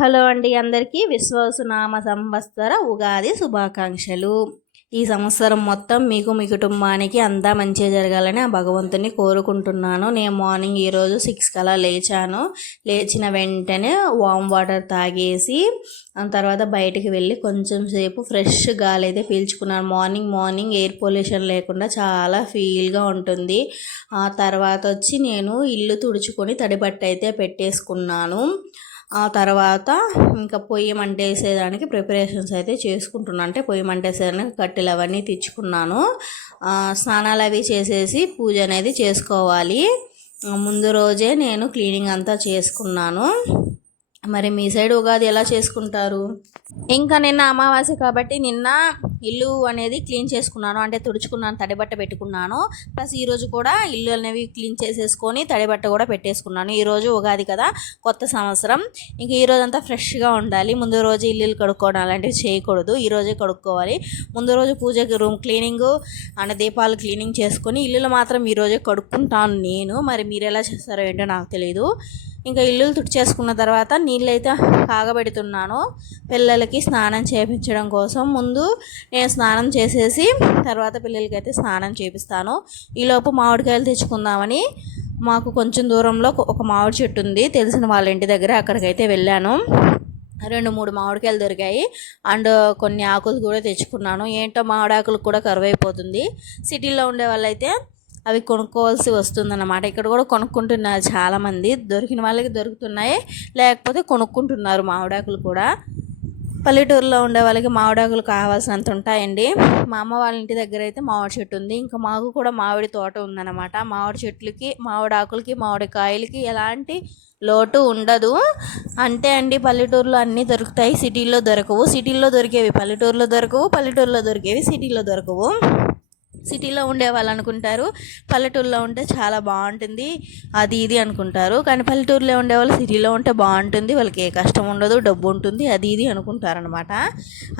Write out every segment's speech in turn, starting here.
Hello అండి, అందరికీ విశ్వావసునామ సంవత్సర ఉగాది శుభాకాంక్షలు. ఈ సంవత్సరం మొత్తం మీకు మీ కుటుంబానికి అంతా మంచిగా జరగాలని ఆ భగవంతుని కోరుకుంటున్నాను. నేను మార్నింగ్ ఈరోజు 6 కలా లేచాను. లేచిన వెంటనే వామ్ వాటర్ తాగేసి తర్వాత బయటికి వెళ్ళి కొంచెం సేపు ఫ్రెష్ గాలి అయితే పీల్చుకున్నాను. మార్నింగ్ ఎయిర్ పొల్యూషన్ లేకుండా చాలా ఫీల్గా ఉంటుంది. ఆ తర్వాత వచ్చి నేను ఇల్లు తుడుచుకొని తడిబట్ట అయితే పెట్టేసుకున్నాను. ఆ తర్వాత ఇంకా పొయ్యి మంటేసేదానికి ప్రిపరేషన్స్ అయితే చేసుకుంటున్నాను. అంటే పొయ్యి మంటేసేదానికి కట్టెలు అవన్నీ తెచ్చుకున్నాను. స్నానాలు అవి చేసేసి పూజ అనేది చేసుకోవాలి. ముందు రోజే నేను క్లీనింగ్ అంతా చేసుకున్నాను. మరి మీ సైడ్ ఉగాది ఎలా చేసుకుంటారు? ఇంకా నిన్న అమావాస్య కాబట్టి నిన్న ఇల్లు అనేది క్లీన్ చేసుకున్నాను, అంటే తుడుచుకున్నాను, తడిబట్ట పెట్టుకున్నాను. ప్లస్ ఈరోజు కూడా ఇల్లు అనేవి క్లీన్ చేసేసుకొని తడిబట్ట కూడా పెట్టేసుకున్నాను. ఈరోజు ఉగాది కదా, కొత్త సంవత్సరం. ఇంకా ఈరోజు అంతా ఫ్రెష్గా ఉండాలి. ముందు రోజు ఇల్లు కడుక్కోవడం అలాంటివి చేయకూడదు, ఈరోజే కడుక్కోవాలి. ముందు రోజు పూజకి రూమ్ క్లీనింగ్ అండ్ దీపాలు క్లీనింగ్ చేసుకొని ఇల్లులు మాత్రం ఈరోజే కడుక్కుంటాను నేను. మరి మీరు ఎలా చేస్తారో ఏంటో నాకు తెలియదు. ఇంకా ఇల్లు తుడిచేసుకున్న తర్వాత నీళ్ళైతే కాగబెడుతున్నాను పిల్లలకి స్నానం చేయించడం కోసం. ముందు నేను స్నానం చేసేసి తర్వాత పిల్లలకైతే స్నానం చేపిస్తాను. ఈలోపు మామిడికాయలు తెచ్చుకుందామని మాకు కొంచెం దూరంలో ఒక మామిడి చెట్టు ఉంది తెలిసిన వాళ్ళ ఇంటి దగ్గర, అక్కడికైతే వెళ్ళాను. 2-3 మామిడికాయలు దొరికాయి. అండ్ కొన్ని ఆకులు కూడా తెచ్చుకున్నాను. ఏంటో మామిడాకులు కూడా కరువైపోతుంది. సిటీలో ఉండే వాళ్ళైతే అవి కొనుక్కోవాల్సి వస్తుందన్నమాట. ఇక్కడ కూడా కొనుక్కుంటున్నారు చాలామంది. దొరికిన వాళ్ళకి దొరుకుతున్నాయి, లేకపోతే కొనుక్కుంటున్నారు మామిడాకులు కూడా. పల్లెటూరులో ఉండే వాళ్ళకి మామిడాకులు కావాల్సినంత ఉంటాయండి. మా అమ్మ వాళ్ళ ఇంటి దగ్గర అయితే మామిడి చెట్టు ఉంది. ఇంకా మాకు కూడా మామిడి తోట ఉందన్నమాట. మామిడి చెట్లకి, మామిడి ఆకులకి, మామిడి కాయలకి ఎలాంటి లోటు ఉండదు. అంతే అండి, పల్లెటూరులో అన్నీ దొరుకుతాయి, సిటీల్లో దొరకవు. సిటీల్లో దొరికేవి పల్లెటూరులో దొరకవు, పల్లెటూరులో దొరికేవి సిటీలో దొరకవు. సిటీలో ఉండే వాళ్ళు అనుకుంటారు పల్లెటూరులో ఉంటే చాలా బాగుంటుంది అది ఇది అనుకుంటారు. కానీ పల్లెటూరులో ఉండేవాళ్ళు సిటీలో ఉంటే బాగుంటుంది, వాళ్ళకి ఏ కష్టం ఉండదు, డబ్బు ఉంటుంది, అది ఇది అనుకుంటారనమాట.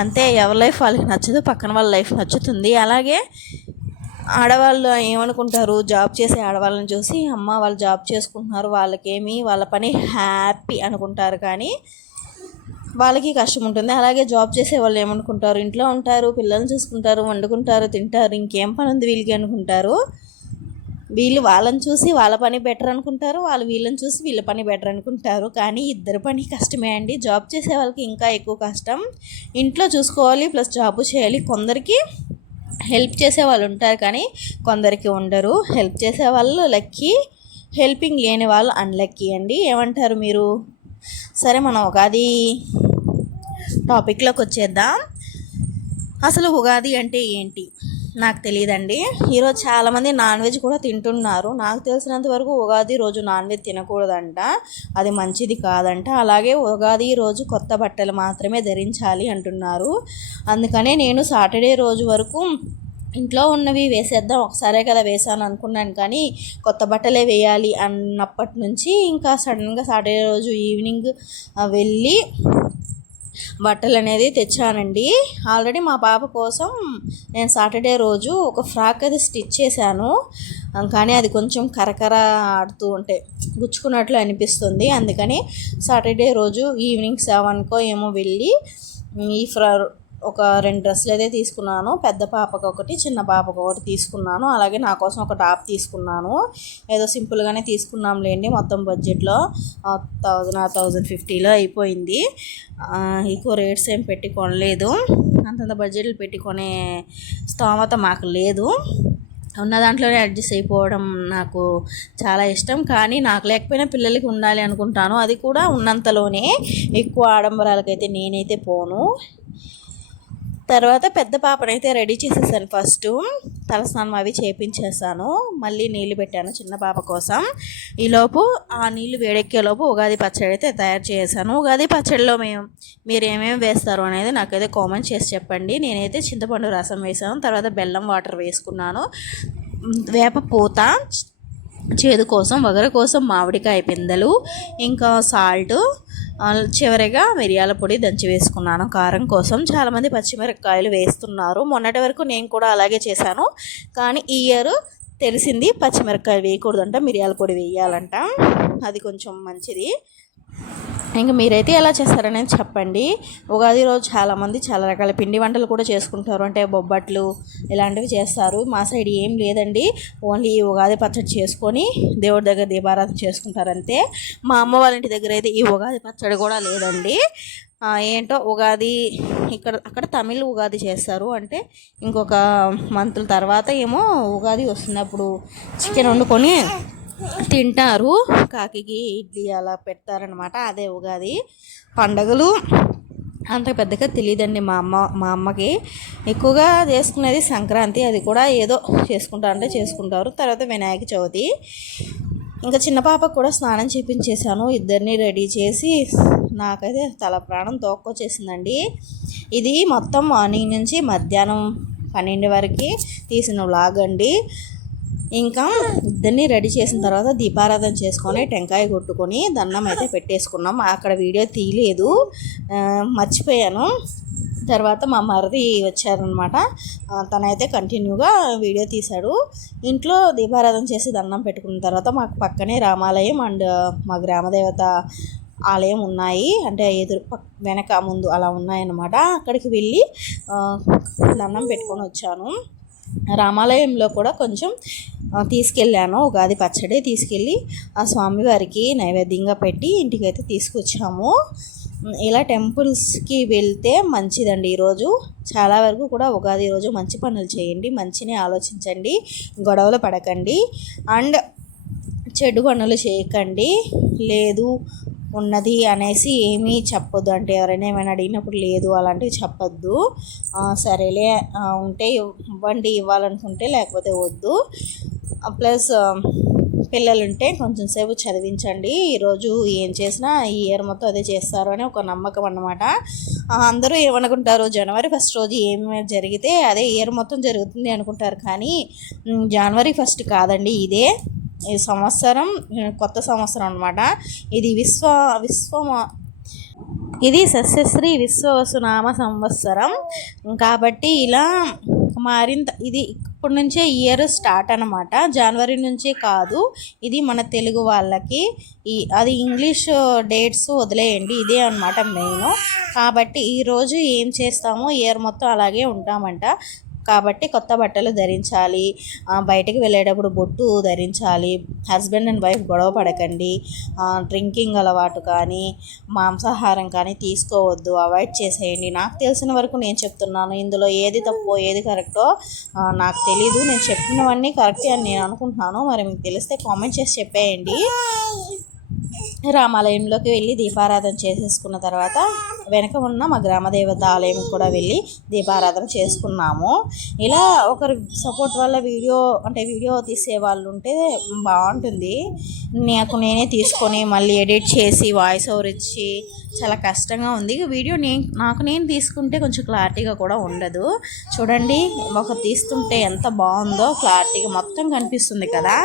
అంతే, ఎవరి లైఫ్ వాళ్ళకి నచ్చదు, పక్కన వాళ్ళ లైఫ్ నచ్చుతుంది. అలాగే ఆడవాళ్ళు ఏమనుకుంటారు, జాబ్ చేసే ఆడవాళ్ళని చూసి అమ్మ వాళ్ళు జాబ్ చేసుకుంటున్నారు, వాళ్ళకేమి వాళ్ళ పని హ్యాపీ అనుకుంటారు. కానీ వాళ్ళకి కష్టం ఉంటుంది. అలాగే జాబ్ చేసే వాళ్ళు ఏమనుకుంటారు, ఇంట్లో ఉంటారు, పిల్లల్ని చూసుకుంటారు, వండుకుంటారు, తింటారు, ఇంకేం పని ఉంది వీళ్ళకి అనుకుంటారు. వీళ్ళు వాళ్ళని చూసి వాళ్ళ పని బెటర్ అనుకుంటారు, వాళ్ళు వీళ్ళని చూసి వీళ్ళ పని బెటర్ అనుకుంటారు. కానీ ఇద్దరు పని కష్టమే అండి. జాబ్ చేసే వాళ్ళకి ఇంకా ఎక్కువ కష్టం. ఇంట్లో చూసుకోవాలి ప్లస్ జాబ్ చేయాలి. కొందరికి హెల్ప్ చేసే వాళ్ళు ఉంటారు, కానీ కొందరికి ఉండరు. హెల్ప్ చేసే వాళ్ళు లక్కీ, హెల్పింగ్ లేని వాళ్ళు అన్లక్కీ అండి. ఏమంటారు మీరు? సరే, మనం ఉగాది టాపిక్లోకి వచ్చేద్దాం. అసలు ఉగాది అంటే ఏంటి నాకు తెలియదండి. ఈరోజు చాలామంది నాన్ వెజ్ కూడా తింటున్నారు. నాకు తెలిసినంత వరకు ఉగాది రోజు నాన్ వెజ్ తినకూడదంట, అది మంచిది కాదంట. అలాగే ఉగాది రోజు కొత్త బట్టలు మాత్రమే ధరించాలి అంటున్నారు. అందుకనే నేను సాటర్డే రోజు వరకు ఇంట్లో ఉన్నవి వేసేద్దాం, ఒకసారే కదా వేసాను అనుకున్నాను. కానీ కొత్త బట్టలే వేయాలి అన్నప్పటి నుంచి ఇంకా సడన్గా సాటర్డే రోజు ఈవినింగ్ వెళ్ళి బట్టలు అనేది తెచ్చానండి. ఆల్రెడీ మా పాప కోసం నేను సాటర్డే రోజు ఒక ఫ్రాక్ అది స్టిచ్ చేశాను, కానీ అది కొంచెం కరకర ఆడుతూ ఉంటే గుచ్చుకున్నట్లు అనిపిస్తుంది. అందుకని సాటర్డే రోజు ఈవినింగ్ 7కో ఏమో వెళ్ళి ఈ ఒక 2 డ్రెస్సులు అయితే తీసుకున్నాను. పెద్ద పాపకు ఒకటి, చిన్న పాపకు ఒకటి తీసుకున్నాను. అలాగే నా కోసం ఒక టాప్ తీసుకున్నాను. ఏదో సింపుల్గానే తీసుకున్నాంలేండి. మొత్తం బడ్జెట్లో 1050లో అయిపోయింది. ఎక్కువ రేట్స్ ఏం పెట్టి కొనలేదు, అంతంత బడ్జెట్లు పెట్టి కొనే స్తోమత మాకు లేదు. ఉన్న దాంట్లోనే అడ్జస్ట్ అయిపోవడం నాకు చాలా ఇష్టం. కానీ నాకు లేకపోయినా పిల్లలకి ఉండాలి అనుకుంటాను, అది కూడా ఉన్నంతలోనే. ఎక్కువ ఆడంబరాలకైతే నేనైతే పోను. తర్వాత పెద్ద పాపనైతే రెడీ చేసేసాను. ఫస్ట్ తలస్నానం అవి చేపించేసాను, మళ్ళీ నీళ్ళు పెట్టాను చిన్న పాప కోసం. ఈలోపు ఆ నీళ్ళు వేడెక్కేలోపు ఉగాది పచ్చడి అయితే తయారు చేశాను. ఉగాది పచ్చడిలో మీరు ఏమేమి వేస్తారు అనేది నాకైతే కామెంట్ చేసి చెప్పండి. నేనైతే చింతపండు రసం వేసాను, తర్వాత బెల్లం వాటర్ వేసుకున్నాను, వేప పూత చేదు కోసం, వగర కోసం మామిడికాయ పిందెలు, ఇంకా సాల్ట్, చివరిగా మిరియాల పొడి దంచి వేసుకున్నాను కారం కోసం. చాలామంది పచ్చిమిరపకాయలు వేస్తున్నారు. మొన్నటి వరకు నేను కూడా అలాగే చేశాను, కానీ ఈ ఇయర్ తెలిసింది పచ్చిమిరపకాయలు వేయకూడదంట, మిరియాల పొడి వేయాలంట. అది కొంచెం మంచిది. ఇంకా మీరైతే ఎలా చేస్తారనేది చెప్పండి. ఉగాది రోజు చాలామంది చాలా రకాల పిండి వంటలు కూడా చేసుకుంటారు, అంటే బొబ్బట్లు ఇలాంటివి చేస్తారు. మా సైడ్ ఏం లేదండి, ఓన్లీ ఈ ఉగాది పచ్చడి చేసుకొని దేవుడి దగ్గర దీపారాధన చేసుకుంటారు అంతే. మా అమ్మ వాళ్ళ ఇంటి దగ్గర అయితే ఈ ఉగాది పచ్చడి కూడా లేదండి. ఏంటో ఉగాది అక్కడ తమిళ్ ఉగాది చేస్తారు, అంటే ఇంకొక మంత్ల తర్వాత ఏమో ఉగాది వస్తుంది, అప్పుడు చికెన్ వండుకొని తింటారు. కాకికి ఇడ్లీ అలా పెడతారనమాట, అదే ఉగాది. పండగలు అంత పెద్దగా తెలియదండి మా అమ్మకి. ఎక్కువగా చేసుకునేది సంక్రాంతి, అది కూడా ఏదో చేసుకుంటారంటే చేసుకుంటారు. తర్వాత వినాయక చవితి. ఇంకా చిన్న పాపకు కూడా స్నానం చేయించేసాను, ఇద్దరిని రెడీ చేసి. నాకైతే తల ప్రాణం తోక్కొచ్చేసిందండి. ఇది మొత్తం మార్నింగ్ నుంచి మధ్యాహ్నం 12 వరకు తీసిన వ్లాగ్ అండి. ఇంకా ఇద్దరిని రెడీ చేసిన తర్వాత దీపారాధన చేసుకొని టెంకాయ కొట్టుకొని దండం అయితే పెట్టేసుకున్నాం. అక్కడ వీడియో తీయలేదు, మర్చిపోయాను. తర్వాత మా మరిది వచ్చారనమాట, తనైతే కంటిన్యూగా వీడియో తీశాడు. ఇంట్లో దీపారాధన చేసి దండం పెట్టుకున్న తర్వాత మాకు పక్కనే రామాలయం అండ్ మా గ్రామదేవత ఆలయం ఉన్నాయి, అంటే వెనక ముందు అలా ఉన్నాయన్నమాట. అక్కడికి వెళ్ళి దండం పెట్టుకొని వచ్చాను. రామాలయంలో కూడా కొంచెం తీసుకెళ్ళాను, ఉగాది పచ్చడి తీసుకెళ్ళి ఆ స్వామివారికి నైవేద్యంగా పెట్టి ఇంటికైతే తీసుకొచ్చాము. ఇలా టెంపుల్స్కి వెళ్తే మంచిదండి. ఈరోజు చాలా వరకు కూడా ఉగాది రోజు మంచి పనులు చేయండి, మంచిని ఆలోచించండి, గొడవలు పడకండి అండ్ చెడు పనులు చేయకండి. లేదు ఉన్నది అనేసి ఏమీ చెప్పొద్దు, అంటే ఎవరైనా ఏమైనా అడిగినప్పుడు లేదు అలాంటివి చెప్పొద్దు. సరేలే ఉంటే ఇవ్వండి, ఇవ్వాలనుకుంటే, లేకపోతే వద్దు. ప్లస్ పిల్లలుంటే కొంచెం సేపు చదివించండి. ఈరోజు ఏం చేసినా ఈ ఇయర్ మొత్తం అదే చేస్తారు అని ఒక నమ్మకం అన్నమాట. అందరూ ఏమనుకుంటారు, జనవరి 1 రోజు ఏమి జరిగితే అదే ఇయర్ మొత్తం జరుగుతుంది అనుకుంటారు, కానీ జనవరి 1 కాదండి, ఇదే ఈ సంవత్సరం కొత్త సంవత్సరం అనమాట. ఇది ఇది సస్యశ్రీ విశ్వవసునామ సంవత్సరం కాబట్టి ఇలా మారింత. ఇది ఇప్పటి నుంచే ఇయర్ స్టార్ట్ అనమాట, జనవరి నుంచి కాదు. ఇది మన తెలుగు వాళ్ళకి అది ఇంగ్లీష్ డేట్స్ వదిలేయండి, ఇదే అనమాట మెయిన్. కాబట్టి ఈరోజు ఏం చేస్తామో ఇయర్ మొత్తం అలాగే ఉంటామంట. కాబట్టి కొత్త బట్టలు ధరించాలి, బయటకు వెళ్ళేటప్పుడు బొట్టు ధరించాలి, హస్బెండ్ అండ్ వైఫ్ గొడవ పడకండి, డ్రింకింగ్ అలవాటు కానీ మాంసాహారం కానీ తీసుకోవద్దు, అవాయిడ్ చేసేయండి. నాకు తెలిసిన వరకు నేను చెప్తున్నాను, ఇందులో ఏది తప్పో ఏది కరెక్టో నాకు తెలీదు. నేను చెప్పినవన్నీ కరెక్టే అని నేను అనుకుంటున్నాను, మరి మీకు తెలిస్తే కామెంట్ చేసి చెప్పేయండి. రామాలయంలోకి వెళ్ళి దీపారాధన చేసేసుకున్న తర్వాత వెనక ఉన్న మా గ్రామదేవత ఆలయం కూడా వెళ్ళి దీపారాధన చేసుకున్నాము. ఇలా ఒకరి సపోర్ట్ వల్ల వీడియో తీసే వాళ్ళు ఉంటే బాగుంటుంది. నేనే తీసుకొని మళ్ళీ ఎడిట్ చేసి వాయిస్ ఓవర్ ఇచ్చి చాలా కష్టంగా ఉంది. వీడియో నేను తీసుకుంటే కొంచెం క్లారిటీగా కూడా ఉండదు. చూడండి, ఒక తీస్తుంటే ఎంత బాగుందో, క్లారిటీగా మొత్తం కనిపిస్తుంది కదా.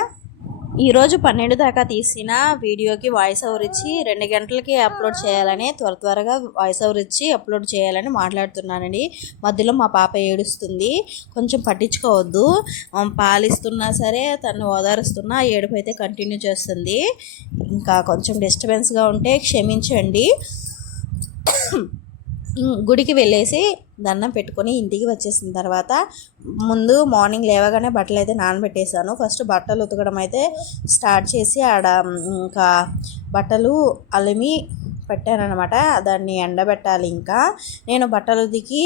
ఈరోజు 12 దాకా తీసిన వీడియోకి వాయిస్ ఓవర్ ఇచ్చి 2 గంటలకి అప్లోడ్ చేయాలని త్వరగా వాయిస్ ఓవర్ ఇచ్చి అప్లోడ్ చేయాలని మాట్లాడుతున్నానండి. మధ్యలో మా పాప ఏడుస్తుంది, కొంచెం పట్టించుకోవద్దు. పాలిస్తున్నా సరే తను ఓదారుస్తున్నా ఏడుపు అయితే కంటిన్యూ చేస్తుంది. ఇంకా కొంచెం డిస్టర్బెన్స్గా ఉంటే క్షమించండి. గుడికి వెళ్ళేసి దండం పెట్టుకొని ఇంటికి వచ్చేసిన తర్వాత ముందు మార్నింగ్ లేవగానే బట్టలు అయితే నానబెట్టేసాను. ఫస్ట్ బట్టలు ఉతకడం అయితే స్టార్ట్ చేసి ఇంకా బట్టలు అలిమి పెట్టానమాట, దాన్ని ఎండబెట్టాలి. ఇంకా నేను బట్టలు ఉతికి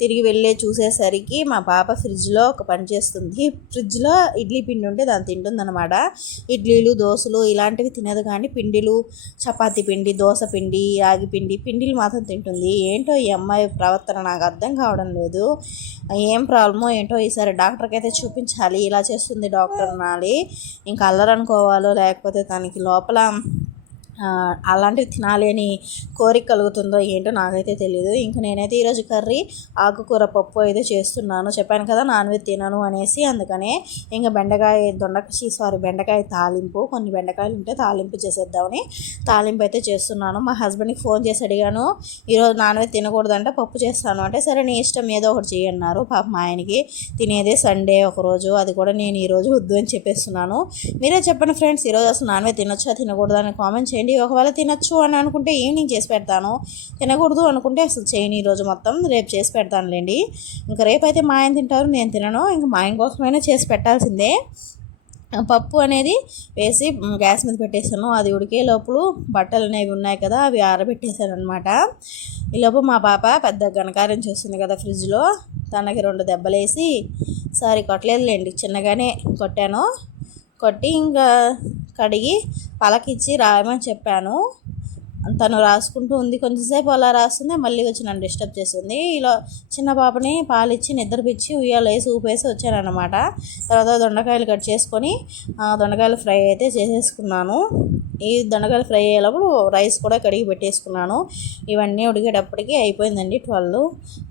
తిరిగి వెళ్ళే చూసేసరికి మా పాప ఫ్రిడ్జ్లో ఒక పని చేస్తుంది. ఫ్రిడ్జ్లో ఇడ్లీ పిండి ఉంటే దాన్ని తింటుందన్నమాట. ఇడ్లీలు దోశలు ఇలాంటివి తినదు, కానీ పిండిలు, చపాతీ పిండి, దోశ పిండి, రాగి పిండిలు మాత్రం తింటుంది. ఏంటో ఈ అమ్మాయి ప్రవర్తన నాకు అర్థం కావడం లేదు. ఏం ప్రాబ్లమో ఏంటో, ఈసారి డాక్టర్కి అయితే చూపించాలి. ఇలా చేస్తుంది డాక్టర్ అనాలి. ఇంకా అల్లరనుకోవాలో లేకపోతే తనకి లోపల అలాంటివి తినాలి అని కోరిక కలుగుతుందో ఏంటో నాకైతే తెలియదు. ఇంకా నేనైతే ఈరోజు కర్రీ ఆకుకూర పప్పు అయితే చేస్తున్నాను. చెప్పాను కదా నాన్ వెజ్ తినను అనేసి, అందుకనే ఇంకా బెండకాయ తాలింపు, కొన్ని బెండకాయలు ఉంటే తాలింపు చేసేద్దామని తాలింపు అయితే చేస్తున్నాను. మా హస్బెండ్కి ఫోన్ చేసి అడిగాను, ఈరోజు నాన్ వెజ్ తినకూడదంటే పప్పు చేస్తాను అంటే, సరే నీ ఇష్టం ఏదో ఒకటి చేయన్నారు. పాప మా ఆయనకి తినేదే సండే ఒకరోజు, అది కూడా నేను ఈరోజు వద్దు అని చెప్పేస్తున్నాను. మీరే చెప్పండి ఫ్రెండ్స్, ఈరోజు అసలు నాన్ వెజ్ తినొచ్చా తినకూడదా అని కామెంట్ చేయండి. లేండి. ఒకవేళ తినచ్చు అని అనుకుంటే ఈవినింగ్ చేసి పెడతాను, తినకూడదు అనుకుంటే అసలు చేయను. ఈరోజు మొత్తం రేపు చేసి పెడతానులేండి. ఇంకా రేపు అయితే మా ఆయన తింటారు, నేను తినను. ఇంకా మా ఆయన కోసమైనా చేసి పెట్టాల్సిందే. పప్పు అనేది వేసి గ్యాస్ మీద పెట్టేసాను. అది ఉడికే లోపల బట్టలు అనేవి ఉన్నాయి కదా, అవి ఆరబెట్టేసాను అనమాట. ఈలోపు మా పాప పెద్ద ఘనకార్యం చేస్తుంది కదా ఫ్రిడ్జ్లో, తనకి 2 దెబ్బలేసి, సారీ కొట్టలేదులేండి, చిన్నగానే కొట్టాను. కొట్టి ఇంకా కడిగి పలకిచ్చి రాయమని చెప్పాను. తను రాసుకుంటూ ఉంది. కొంచెంసేపు అలా రాస్తుంది, మళ్ళీ వచ్చి నన్ను డిస్టర్బ్ చేస్తుంది. ఇలా చిన్న పాపని పాలిచ్చి నిద్రపిచ్చి ఉయ్యాలు వేసి ఊపేసి వచ్చానమాట. తర్వాత దొండకాయలు కట్ చేసుకొని దొండకాయలు ఫ్రై అయితే చేసేసుకున్నాను. ఈ దొండకాయలు ఫ్రై అయ్యేటప్పుడు రైస్ కూడా కడిగి పెట్టేసుకున్నాను. ఇవన్నీ ఉడికేటప్పటికి అయిపోయిందండి 12.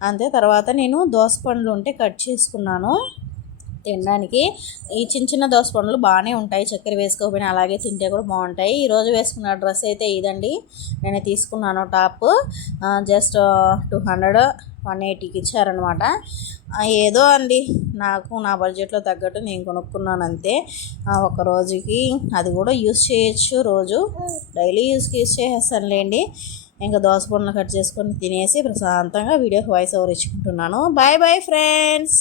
అంతే. తర్వాత నేను దోసపండ్లు ఉంటే కట్ చేసుకున్నాను తినడానికి. ఈ చిన్న దోస పండ్లు బాగానే ఉంటాయి, చక్కెర వేసుకోకపోయినా అలాగే తింటే కూడా బాగుంటాయి. ఈరోజు వేసుకున్న డ్రెస్ అయితే ఇదండి, నేను తీసుకున్నాను టాప్. జస్ట్ 200, 180కి ఇచ్చారనమాట. ఏదో అండి, నాకు నా బడ్జెట్లో తగ్గట్టు నేను కొనుక్కున్నాను అంతే. ఒక రోజుకి అది కూడా యూస్ చేయొచ్చు, రోజు డైలీ యూస్ చేసేస్తానులేండి. ఇంకా దోస పండ్లు కట్ చేసుకొని తినేసి ప్రశాంతంగా వీడియోకి వాయిస్ ఓవర్ ఇచ్చుకుంటున్నాను. Bye bye friends.